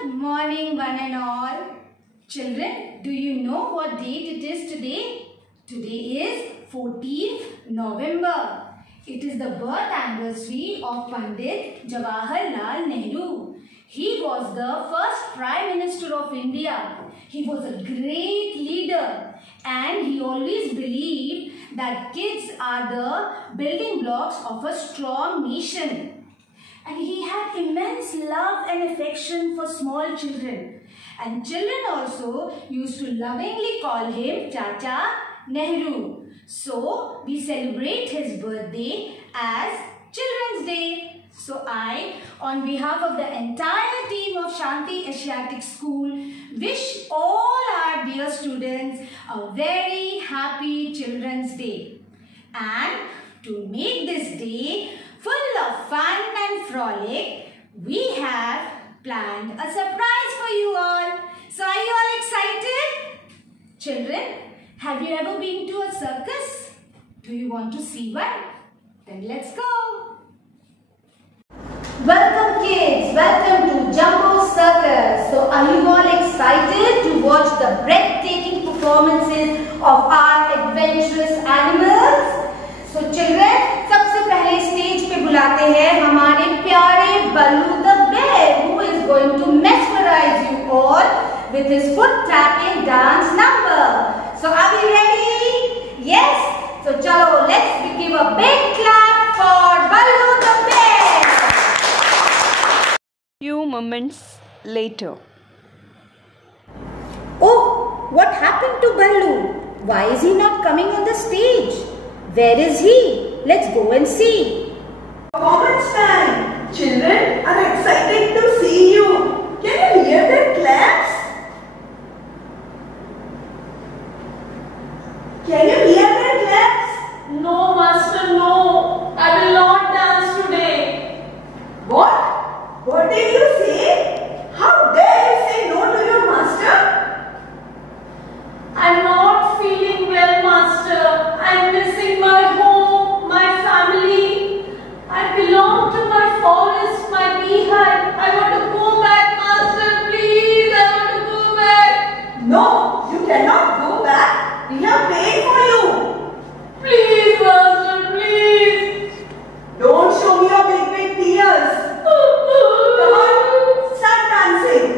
Good morning, one and all. Children, do you know what date it is today? Today is 14th November. It is the birth anniversary of Pandit Jawaharlal Nehru. He was the first Prime Minister of India. He was a great leader and he always believed that kids are the building blocks of a strong nation. And he had immense love and affection for small children. And children also used to lovingly call him Chacha Nehru. So, we celebrate his birthday as Children's Day. So, I, on behalf of the entire team of Shanti Asiatic School, wish all our dear students a very happy Children's Day. And to make this day full of fun and frolic, we have planned a surprise for you all. So are you all excited? Children, have you ever been to a circus? Do you want to see one? Then let's go. Welcome kids, welcome to Jumbo Circus. So are you all excited to watch the breathtaking performances of our adventurous animals? So children, सबसे पहले stage पे बुलाते हैं हमारे प्यारे बल्लू the bear, who is going to mesmerize you all with his foot tapping dance number. So are we ready? Yes? So chalo, let's give a big clap for Ballu the bear. Few moments later. Oh, what happened to Ballu? Why is he not coming on the stage? Where is he? Let's go and see. Performance time! Children are excited to see you. Can you hear their claps? Can you hear their claps? No, Master, no. I will not dance today. What? What did you say? How dare you say no to your master? I'm not feeling well, Master. I'm missing my home, my family. I belong to my forest, my beehive. I want to go back, Master. Please, I want to go back. No, you cannot go back. We have paid for you. Please, Master, please. Don't show me your big tears. Come on, start dancing.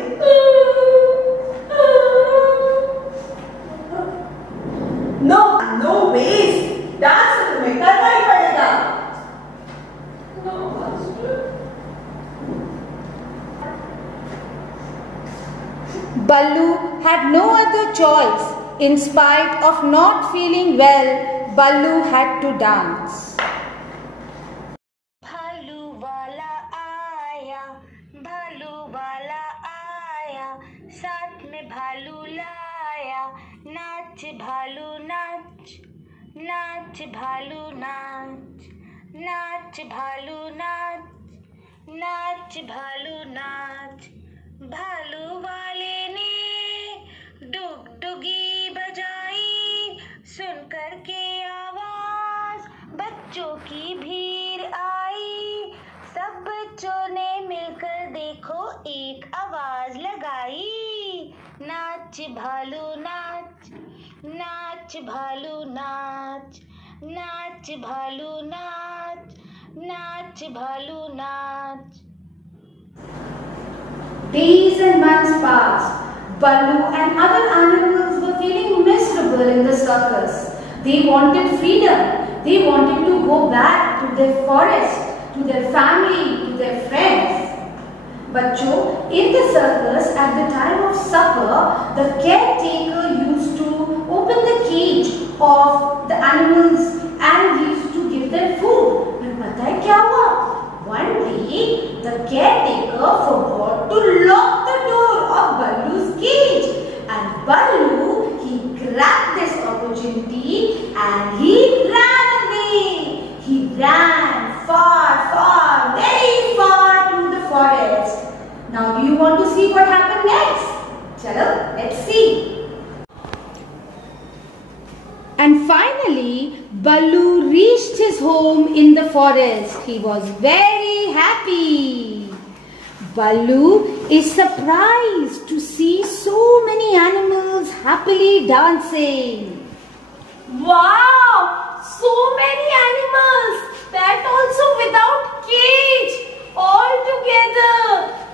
No ways. Dance तुम्हें करना ही पड़ेगा. No, Master. Ballu had no other choice. In spite of not feeling well, Ballu had to dance. भालू वाला आया, भालू वाला आया, साथ में भालू लाया, नाच भालू नाच, नाच भालू नाच, नाच भालू नाच, नाच भालू नाच। भालू वाले ने डुगडुगी बजाई, सुनकर के आवाज बच्चों की भीड़ आई। सब बच्चों ने मिलकर देखो एक आवाज लगाई, नाच भालू नाच, नाच भालू नाच, नाच भालू नाच, नाच भालू नाच। Days and months passed. Ballu and other animals were feeling miserable in the circus. They wanted freedom. They wanted to go back to their forest, to their family, to their friends. Bachcho, in the circus at the time of supper, the caretaker used to open the cage of the animals and he used to give them food. But pata hai kya hua? One day, the caretaker forgot to lock the door of Ballu's cage. And Ballu, he grabbed this opportunity and he ran away. He ran far, very far to the forest. Now, do you want to see what happened next? Chalo, let's see. And finally, Ballu reached his home in the forest. He was very happy. Baloo is surprised to see so many animals happily dancing. Wow! So many animals! That also without cage! All together!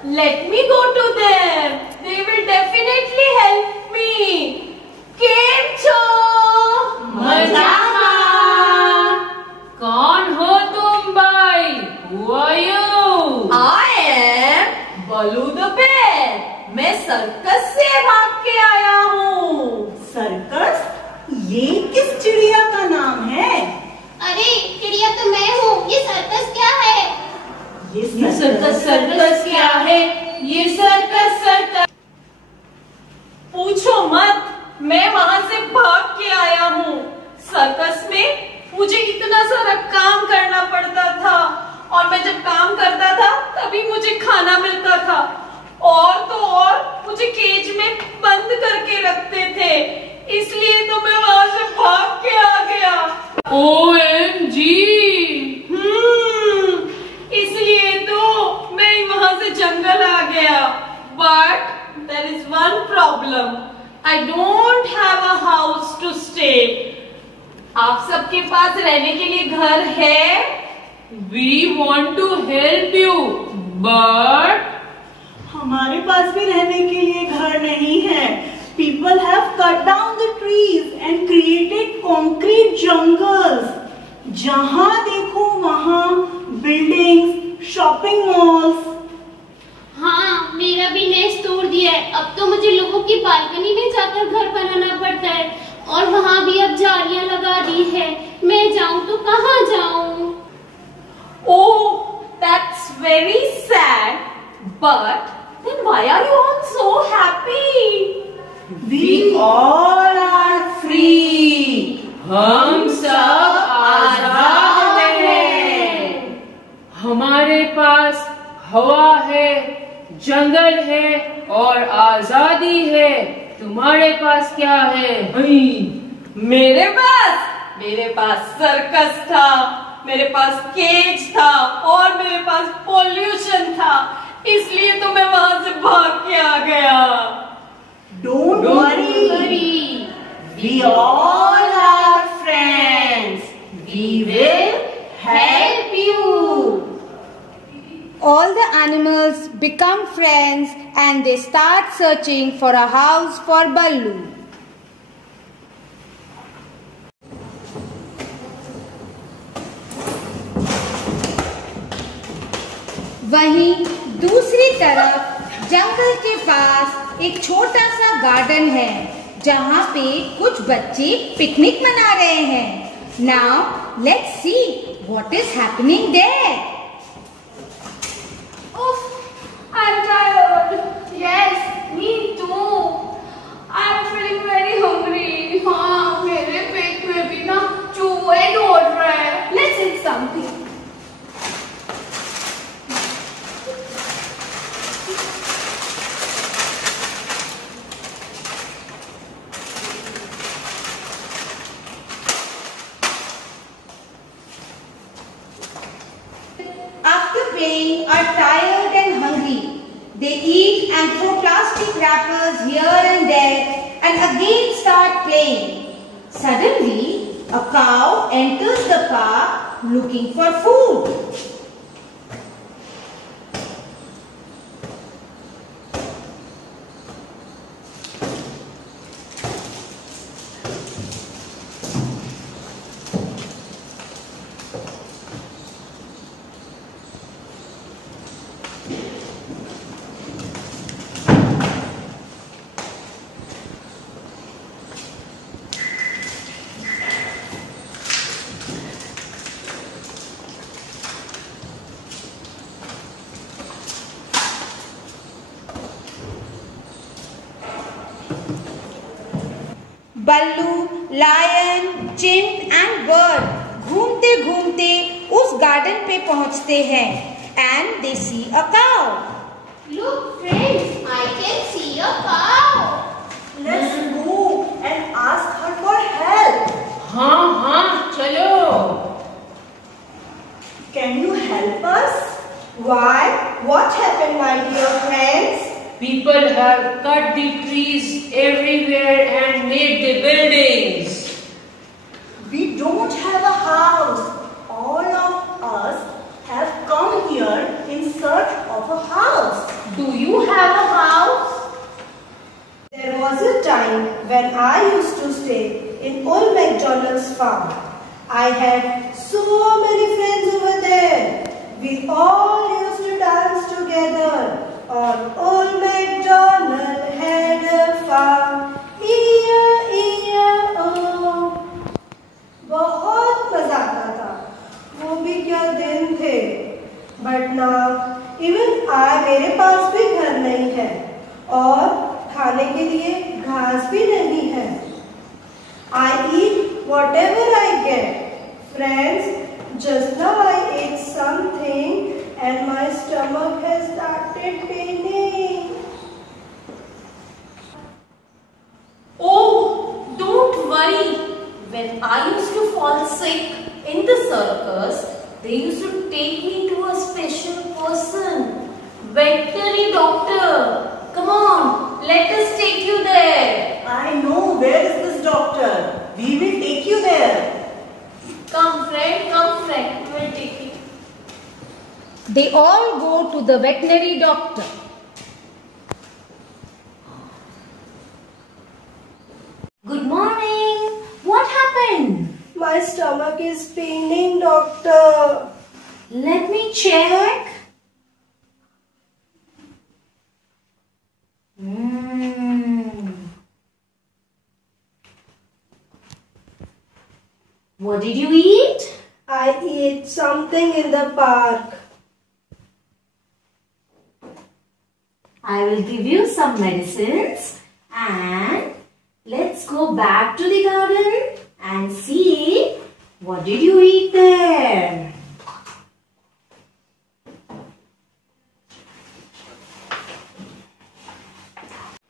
Let me go to them! They will definitely help me! Kem cho? मजामा! कौन हो तुम भाई? Who are you? I am Baloo the bear. मैं circus से भाग के आया हूँ. सर्कस? ये किस चिड़िया का नाम है? अरे चिड़िया तो मैं हूँ. ये सर्कस क्या है? ये सर्कस क्या है? ये सर्कस पूछो मत. मैं वहाँ से भाग के आया हूँ. सर्कस में मुझे इतना सारा काम करना पड़ता था और मैं जब काम करता था तभी मुझे खाना मिलता था. और तो और मुझे केज में बंद करके रखते थे. इसलिए तो मैं वहाँ से भाग के आ गया. OMG! इसलिए तो मैं वहाँ से जंगल आ गया. But there is one problem. I don't have a house to stay. आप सबके पास रहने के लिए घर है? We want to help you, but हमारे पास भी रहने के लिए घर नहीं है. People have cut down the trees and created concrete jungles. जहाँ देखो वहाँ buildings, shopping malls. हाँ, मेरा भी नेस्ट तोड़ दिया है. अब तो मुझे लोगों की बालकनी में जाकर घर बनाना पड़ता है और वहाँ भी अब जालियाँ लगा दी है. मैं जाऊँ तो कहाँ जाऊँ? Oh, that's very sad. But then why are you all so happy? We all are free. हम सब आजाद हैं. हमारे पास हवा है, जंगल है और आजादी है. तुम्हारे पास क्या है? मेरे पास सर्कस था, मेरे पास केज था और मेरे पास पोल्यूशन था. इसलिए तो मैं वहां से भाग के आ गया. Don't worry. We all are friends. We will help you. All the animals become friends and they start searching for a house for Baloo. वहीं दूसरी तरफ जंगल के पास एक छोटा सा गार्डन है जहाँ पे कुछ बच्चे पिकनिक मना रहे हैं. Now let's see what is happening there. I'm tired. Yes, me too. I'm feeling very hungry. हाँ, मेरे पेट में भी ना चूहे दौड़ रहे हैं. Let's eat something. After playing, are tired and hungry. They eat and throw plastic wrappers here and there and again start playing. Suddenly, a cow enters the park looking for food. Ballu, lion, Chint and bird घूमते घूमते उस garden पे पहुंचते हैं and they see a cow. Look friends, I can see a cow. Let's go and ask her for help. हाँ, चलो. Can you help us? Why? What happened? and my dear friends, People have cut the trees everywhere and made the buildings. We don't have a house. All of us have come here in search of a house. Do you have a house? there was a time when I used to stay in Old MacDonald's farm. I had so many friends over there. We all used to dance together. On Old MacDonald had a farm. E-I-E-I-O. बहुत मजा आता था, वो भी क्या दिन थे. But now even मेरे पास भी घर नहीं है और खाने के लिए घास भी नहीं है. I eat whatever I get. Friends, just now I ate something and my stomach has started paining. Oh, don't worry. When I used to fall sick in the circus, they used to take me to a special person, veterinary doctor. Come on, let us take you there. I know where is this doctor. We will take you there. Come friend, we will take you. They all go to the veterinary doctor. Good morning. What happened? My stomach is paining, doctor. Let me check. What did you eat? I ate something in the park. I will give you some medicines and let's go back to the garden and see what did you eat there.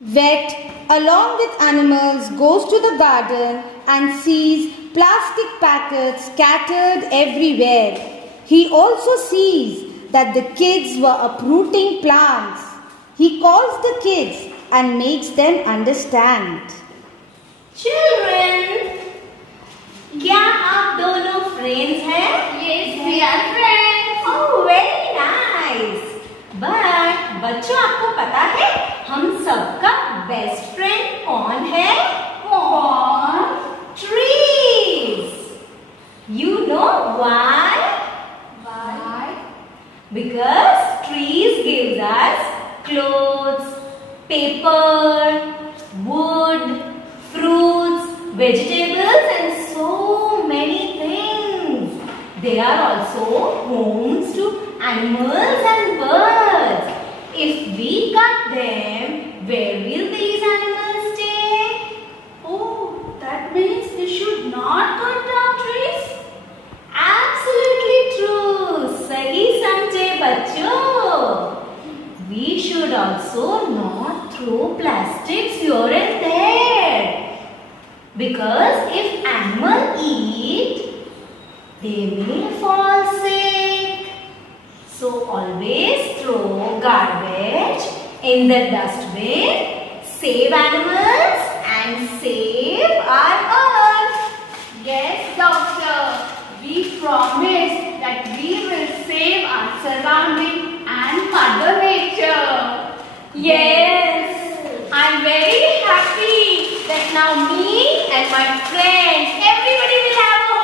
Vet, along with animals, goes to the garden and sees plastic packets scattered everywhere. He also sees that the kids were uprooting plants. He calls the kids and makes them understand. Children, क्या आप दोनों friends हैं? Yes, we are friends. Oh, very nice. But बच्चों आपको पता है हम सबका बेस्ट फ्रेंड कौन है? कौन? Trees. You know why? Why? Because trees gives us clothes, paper, wood, fruits, vegetables and so many things. They are also homes to animals and birds. If we cut them, where will these animals stay? Oh, that means we should not cut down trees? Absolutely true. सही समझे बच्चों. We should also not throw plastics here and there. Because if animals eat, they may fall sick. So always throw garbage in the dustbin. Save animals and save our earth. Yes, doctor. We promise that we will save our surrounding and Mother Nature. Yes, I'm very happy that now me and my friends, everybody will have a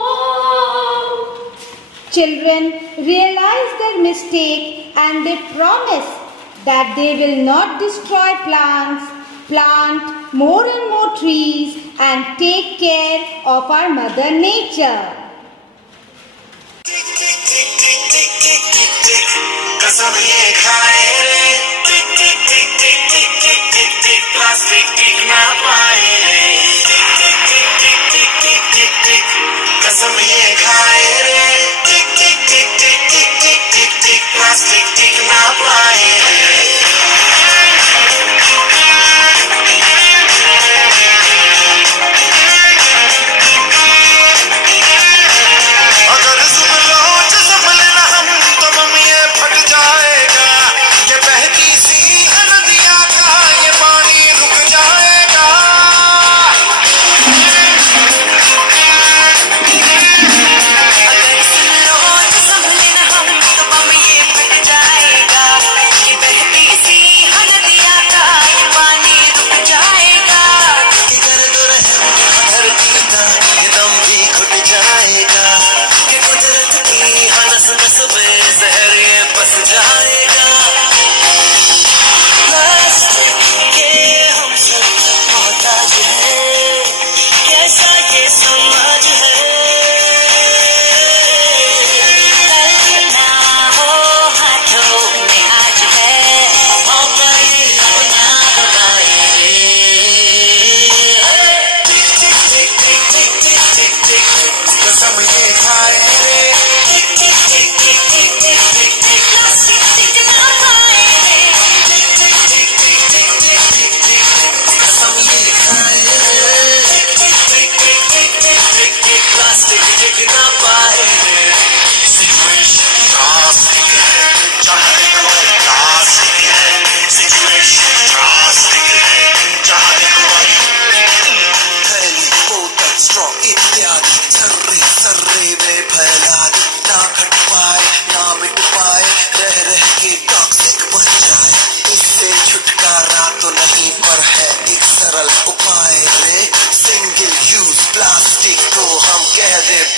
home. Children realize their mistake and they promise that they will not destroy plants, plant more and more trees and take care of our Mother Nature. कसम ये खाए रे टिक टिक टिक टिक टिक टिक टिक टिक plastic टिक ना पाए रे टिक टिक टिक टिक टिक टिक टिक कसम ये खाए रे टिक टिक टिक टिक टिक टिक टिक टिक प्लास्टिक टिक ना पाए रे अगर सुन लो जो संभल ना हम तो बम ये फट जाएगा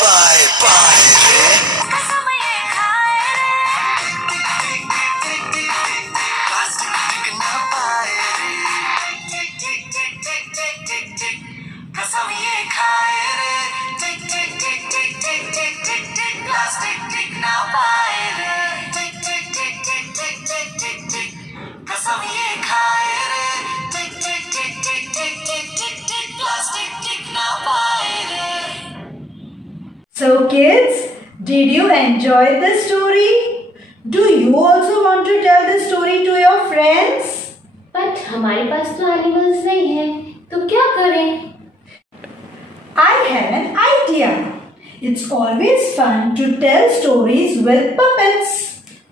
पाए पाए रे कसम ये खाए रे प्लास्टिक टिक ना पाए रे टिक टिक टिक टिक टिक टिक टिक कसम ये खाए रे टिक टिक टिक टिक टिक टिक टिक टिक प्लास्टिक टिक ना पाए रे टिक टिक टिक टिक टिक टिक टिक टिक कसम ये खाए रे टिक टिक टिक टिक टिक टिक टिक टिक प्लास्टिक टिक ना पाए रे. So kids, did you enjoy the story? Do you also want to tell the story to your friends? But हमारे पास तो एनिमल्स नहीं है, तो क्या करें? I have an idea. It's always fun to tell stories with puppets.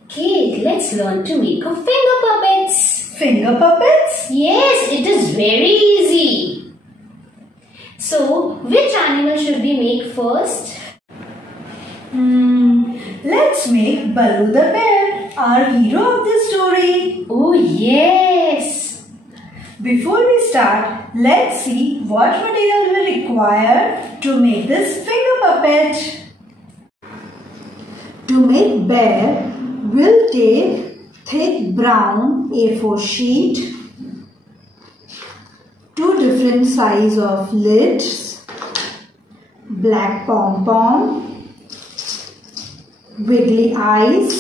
Kid, let's learn to make a finger puppets. Finger puppets? Yes, it is very easy. So, which animal should we make first? Let's make Baloo the bear, our hero of this story. Oh yes. Before we start, let's see what material we require to make this finger puppet. To make bear, we'll take thick brown A4 sheet, 2 different size of lids, black pom-pom, wiggly eyes,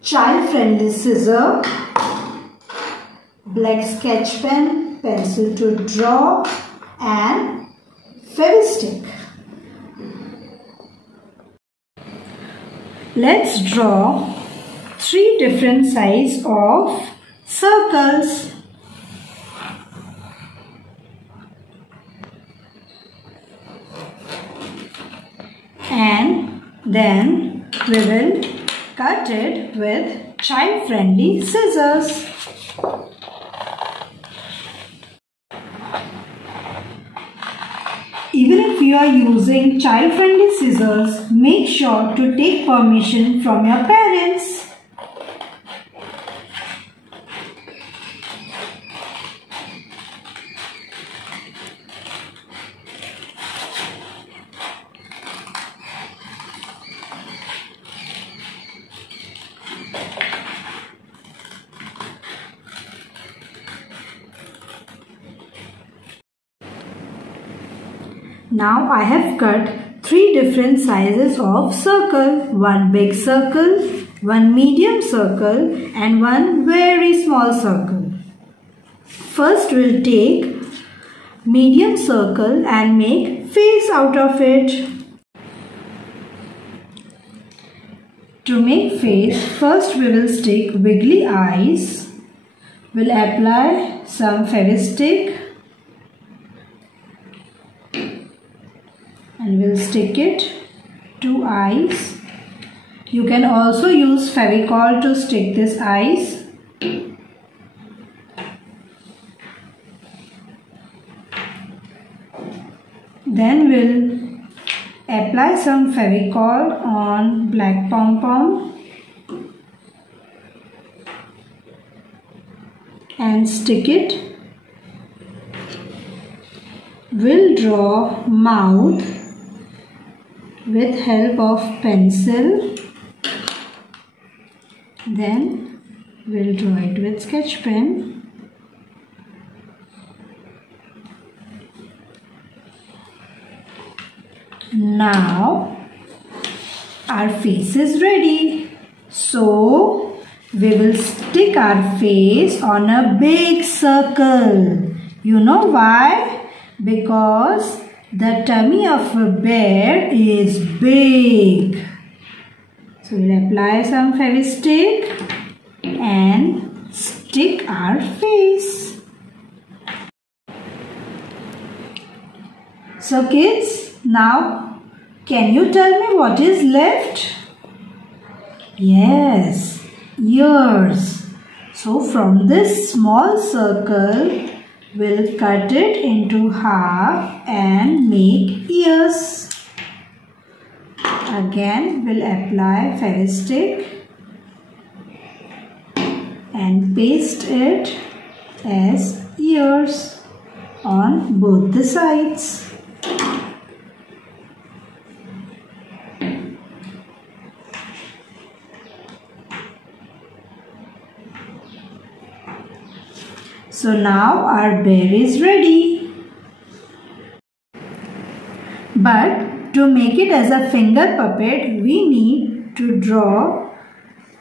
child-friendly scissor, black sketch pen, pencil to draw and Fevistick. Let's draw 3 different size of circles. And then we will cut it with child-friendly scissors. Even if you are using child-friendly scissors, make sure to take permission from your parents. Now I have cut 3 different sizes of circle, 1 big circle, 1 medium circle and 1 very small circle. First we'll take medium circle and make face out of it. To make face, first we will stick wiggly eyes. We'll apply some Fevistick and we'll stick it 2 eyes. You can also use Fevicol to stick this eyes. Then we'll apply some Fevicol on black pom-pom and stick it. We'll draw mouth with help of pencil. Then we'll draw it with sketch pen. Now our face is ready. So we will stick our face on a big circle. You know why? Because the tummy of a bear is big. So we'll apply some Fevistick and stick our face. So kids, now can you tell me what is left? Yes, ears. So from this small circle, we'll cut it into half and make ears. Again, we'll apply Fevistick and paste it as ears on both the sides. So now our bear is ready. But to make it as a finger puppet, we need to draw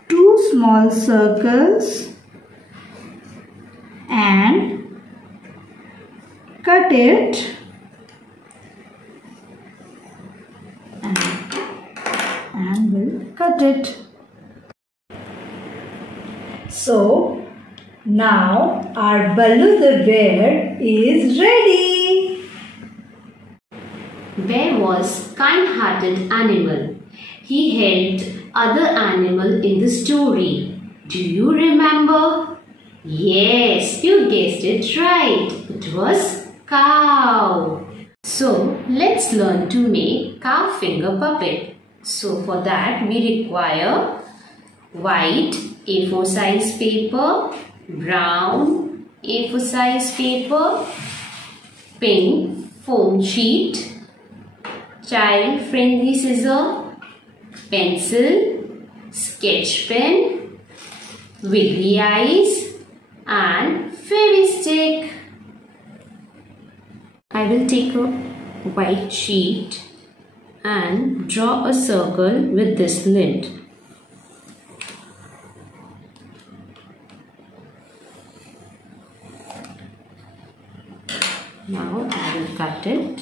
2 small circles and cut it and we'll cut it. So now our Ballu the bear is ready. Bear was kind-hearted animal. He helped other animal in the story. Do you remember? Yes, you guessed it right. It was cow. So let's learn to make cow finger puppet. So for that we require white A4 size paper, brown A4 size paper, pink foam sheet, child friendly scissor, pencil, sketch pen, wiggly eyes and fairy stick. I will take a white sheet and draw a circle with this lid. Now I will cut it.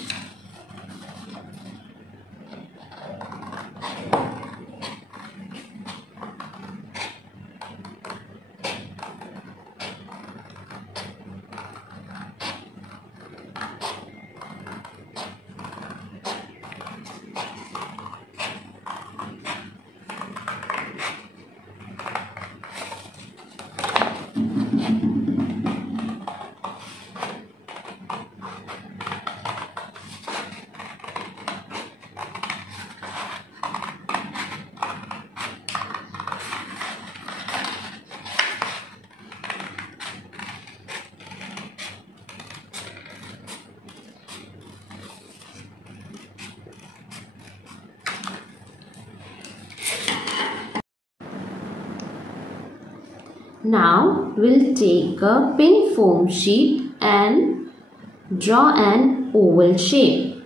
Now we'll take a pink foam sheet and draw an oval shape.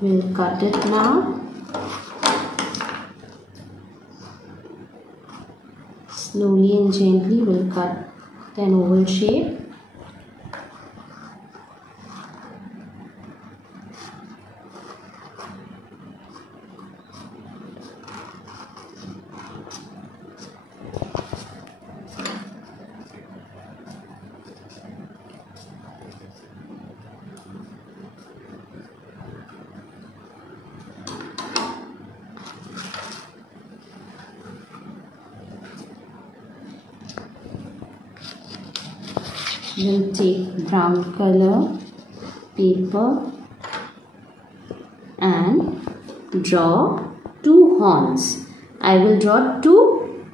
We'll cut it now. Slowly and gently we'll cut an oval shape. We'll take brown color paper and draw 2 horns. I will draw 2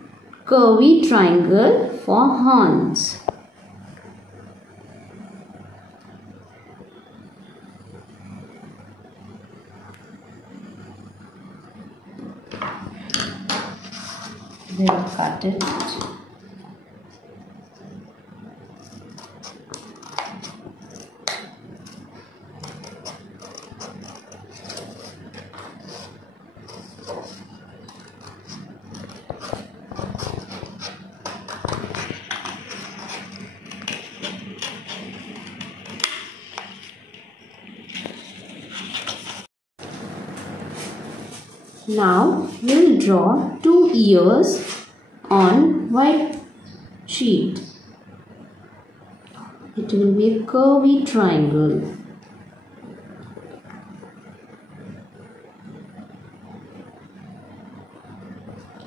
curvy triangle for horns. We'll cut it. Now we'll draw 2 ears on white sheet. It will be a curvy triangle.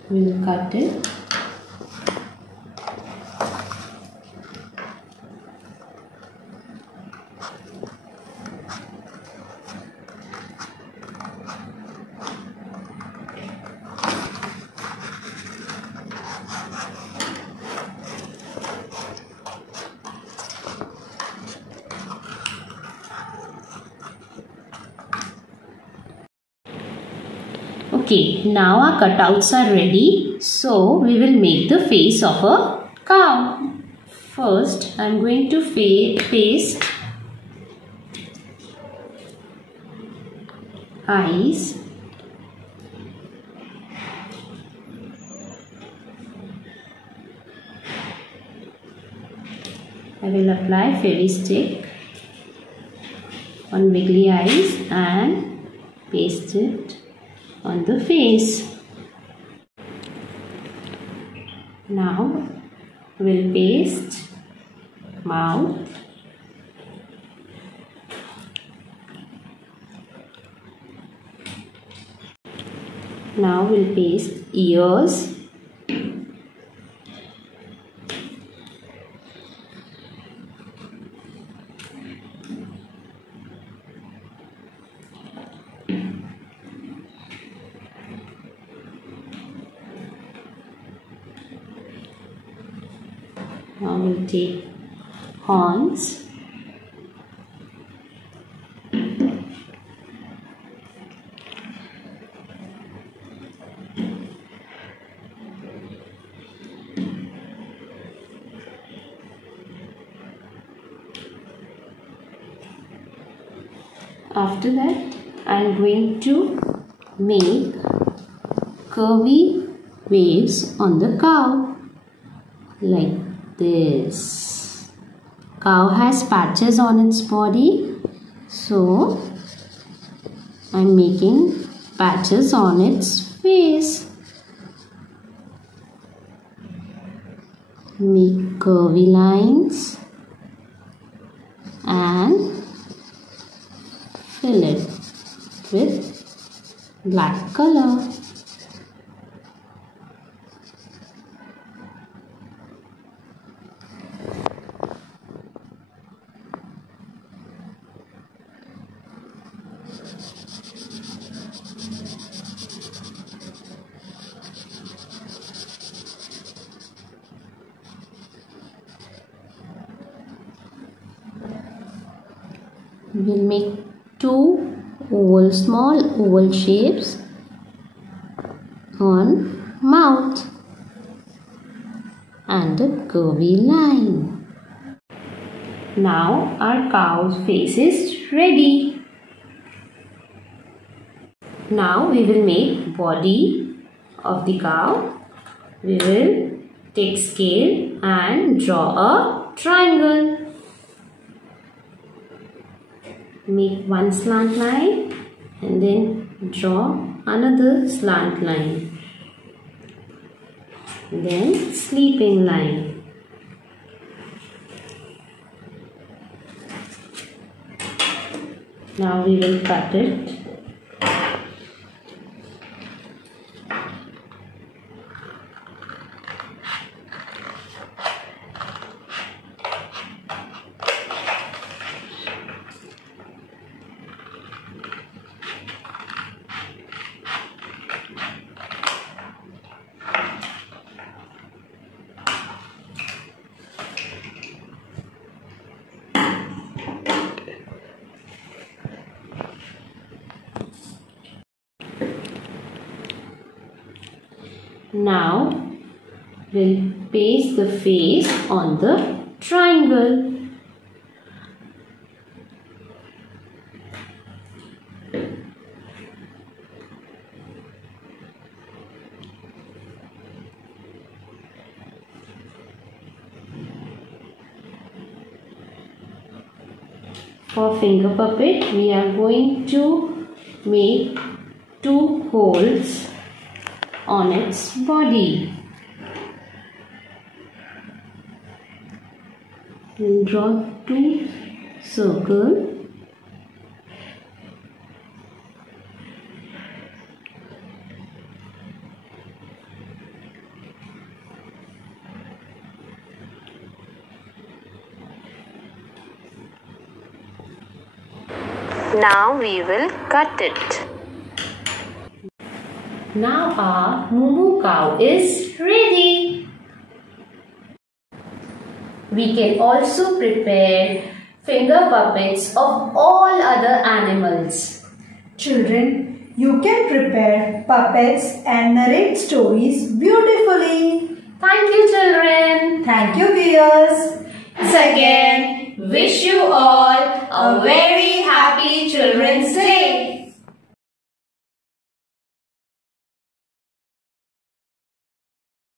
We'll cut it. Okay, now our cutouts are ready. So we will make the face of a cow. First, I am going to paste eyes, I will apply fairy stick on wiggly eyes and paste it on the face. Now we'll paste mouth, now we'll paste ears, now we'll take horns, after that I am going to make curvy waves on the cow like this. Cow has patches on its body, so I am making patches on its face. Make curvy lines and fill it with black color. We'll make two small oval shapes on mouth and a curvy line. Now our cow's face is ready. Now we will make body of the cow. We will take scale and draw a triangle. Make one slant line and then draw another slant line, then sleeping line. Now we will cut it. Now we'll paste the face on the triangle. For finger puppet, we are going to make two holes on its body. We'll draw two circles. Now we will cut it. Now our Moo cow is ready. We can also prepare finger puppets of all other animals. Children, You can prepare puppets and narrate stories beautifully. Thank you, children. Thank you, viewers. Once again, wish you all a very happy Children's Day.